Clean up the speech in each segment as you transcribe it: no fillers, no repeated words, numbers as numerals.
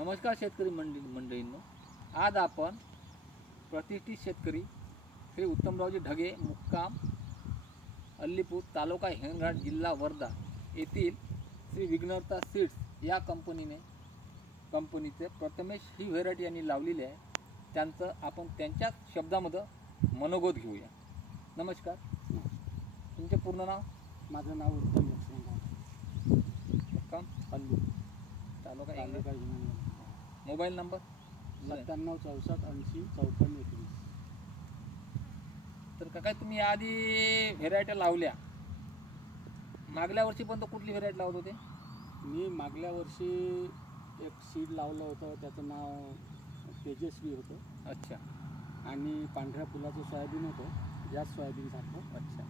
नमस्कार शेतकरी मंडळींनो, आज आपण प्रतिष्ठित शेतकरी श्री उत्तमरावजी ढगे, मुक्काम अल्लीपूर, तालुका हिंगणघाट, जिल्हा वर्धा येथील श्री विघ्नहर्ता सीड्स या कंपनीचे प्रथमेश ही व्हेरायटी यांनी लावलेली आहे. त्यांचं आपण त्यांच्याच शब्दामध्ये मनोगत घेऊया. नमस्कार, तुमचे पूर्ण नाव? माझं नाव उत्तम लक्ष्मणराव, मुक्काम अल्ली, तालुका हिंगणघाट. Mobile number 97 64 80 54 21. तर काय तुम्ही आधी व्हेरायटी लावल्या, मागल्या वर्षी पण कुठली व्हेरायटी लावत होते? मी मागल्या वर्षी एक सीड लावलं होतं, त्याचं नाव तेजस्वी होतं. अच्छा. आणि पांढऱ्या फुलाचं सोयाबीन होतं, याच सोयाबीनसारखं. अच्छा.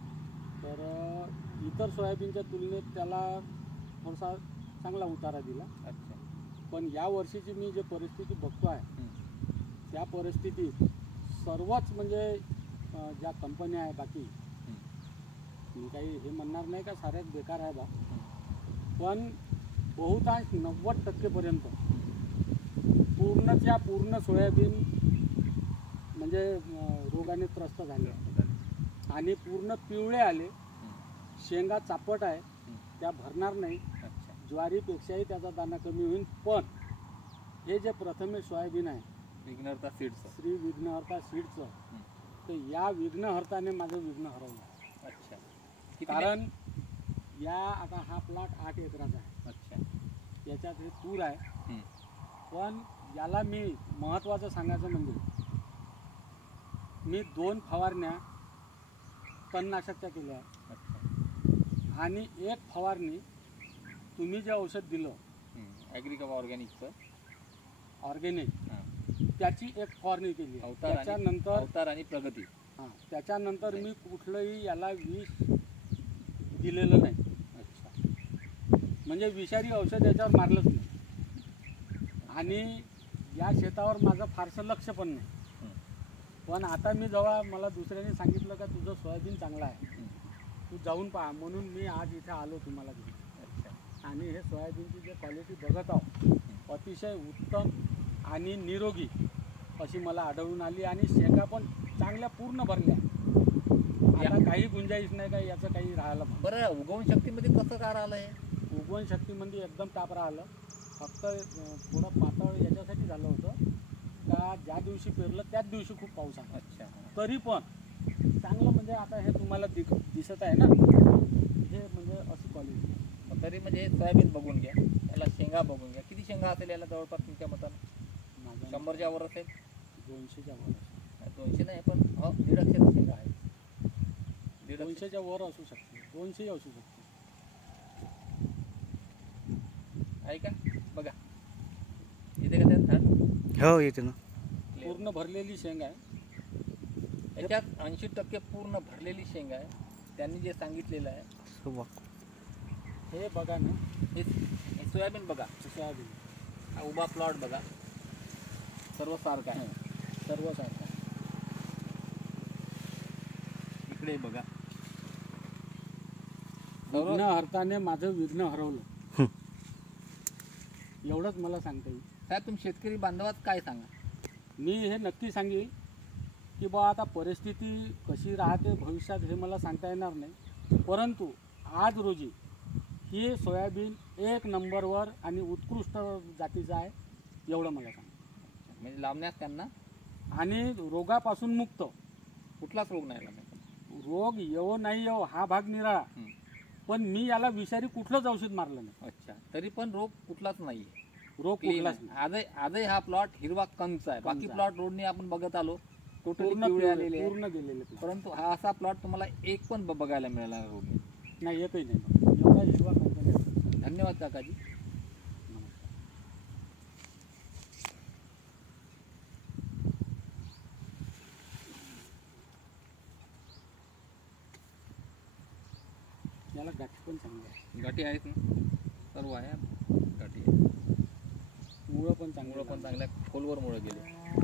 तर इतर सोयाबीनच्या तुलनेत त्याला थोडासा चांगला उतारा दिला. अच्छा. पण या वर्षीची मी जे परिस्थिती बघतो आहे, त्या परिस्थितीत सर्वच म्हणजे ज्या कंपन्या आहे बाकी, मी काही हे म्हणणार नाही का साऱ्याच बेकार आहे बा, पण बहुतांश 90% पूर्णच्या पूर्ण सोयाबीन म्हणजे रोगाने त्रस्त झाले आणि पूर्ण पिवळे आले. शेंगा चापट आहे, त्या भरणार नाही. ज्वारीपेक्षाही त्याचा दाना कमी होईल. पण हे जे प्रथमेश सोयाबीन आहे, विघ्नहर्ता सीड्स, श्री विघ्नहर्ता सीड्सचं, तर या विघ्नहर्ताने माझं विघ्न हरवलं. अच्छा. कारण या आता हा प्लॉट 8 एकराचा आहे. अच्छा. याच्यात हे तूर आहे. पण याला मी महत्त्वाचं सांगायचं म्हणजे मी 2 फवारण्या तणनाशकच्या केल्या आहे. अच्छा. आणि एक फवारणी तुम्ही जे औषध दिलं ॲग्रिकॉप ऑर्गॅनिकचं, ऑर्गॅनिक, त्याची एक फवारणी केली. त्याच्यानंतर अवतार आणि प्रगती. त्याच्यानंतर मी कुठलंही याला विष दिलेलं नाही. अच्छा. म्हणजे विषारी औषध याच्यावर मारलंच नाही. आणि या शेतावर माझं फारसं लक्ष पण नाही. पण आता मी जेव्हा मला दुसऱ्याने सांगितलं का तुझं सोयाबीन चांगलं आहे, तू जाऊन पहा, म्हणून मी आज इथे आलो तुम्हाला घेऊन. आणि हे सोयाबीनची जे क्वालिटी बघत आहोत, अतिशय उत्तम आणि निरोगी अशी मला आढळून आली. आणि शेंगा पण चांगल्या पूर्ण भरल्या. आता काही गुंजाईश नाही काय याचं काही राहिलं. बरं, उगवण शक्तीमध्ये कसं काय राहिलं आहे? उगवण शक्तीमध्ये एकदम टाप राहिलं. फक्त थोडं पातळ याच्यासाठी झालं होतं का ज्या दिवशी पेरलं त्याच दिवशी खूप पाऊस आला. अच्छा. तरी पण चांगलं म्हणजे आता हे तुम्हाला दिसत आहे ना, हे म्हणजे अशी क्वालिटी. तरी म्हणजे सोयाबीन बघून घ्या, याला शेंगा बघून घ्या. किती शेंगा असेल याला जवळपास तुमच्या मतानं? 100च्या वर असेल? 200च्या वर. 200 नाही, पण 150 शेंगा आहे. 200च्या वर असू शकते, 200 असू शकते. आहे का? बघा येते का त्यात झाड? हो, येते ना. पूर्ण भरलेली शेंगा आहे. याच्यात 80% पूर्ण भरलेली शेंगा आहे. त्यांनी जे सांगितलेलं आहे हे बघा ना, हे सोयाबीन बघा. सोयाबीन हा उभा प्लॉट बघा, सर्व सारखा आहे. सर्व सारखं आहे. इकडे बघा, विघ्न हरताने माझं विघ्न हरवलं, एवढंच मला सांगता येईल. काय तुम्ही शेतकरी बांधवात काय सांगा? मी हे नक्की सांगेल की बा आता परिस्थिती कशी राहते भविष्यात हे मला सांगता येणार नाही. परंतु आज रोजी ही सोयाबीन 1 नंबरवर आणि उत्कृष्ट जातीचं आहे, एवढं मला सांगा. म्हणजे लावण्यास त्यांना आणि रोगापासून मुक्त, कुठलाच रोग नाही लागला. रोग येवो नाही येवो हा भाग निराळा, पण मी याला विषारी कुठलंच औषध मारलं नाही. अच्छा. तरी पण रोग कुठलाच नाही आहे. रोग कुठलाच नाही. आजही हा प्लॉट हिरवा कंच आहे. बाकी प्लॉट रोडने आपण बघत आलो, टोटली पूर्ण पिवळे आलेले पूर्ण गेलेले. परंतु हा असा प्लॉट तुम्हाला एक पण बघायला मिळाला रोग नाही, एकही नाही. एवढा हिरवा कंच नाही. धन्यवाद काकाजी. याला गाठी पण चांगली आहे. गाठी आहेत ना, सर्व आहे गाठी आहे. मुळं पण चांगलं, मुळं पण चांगल्या खोलवर मुळं गेले.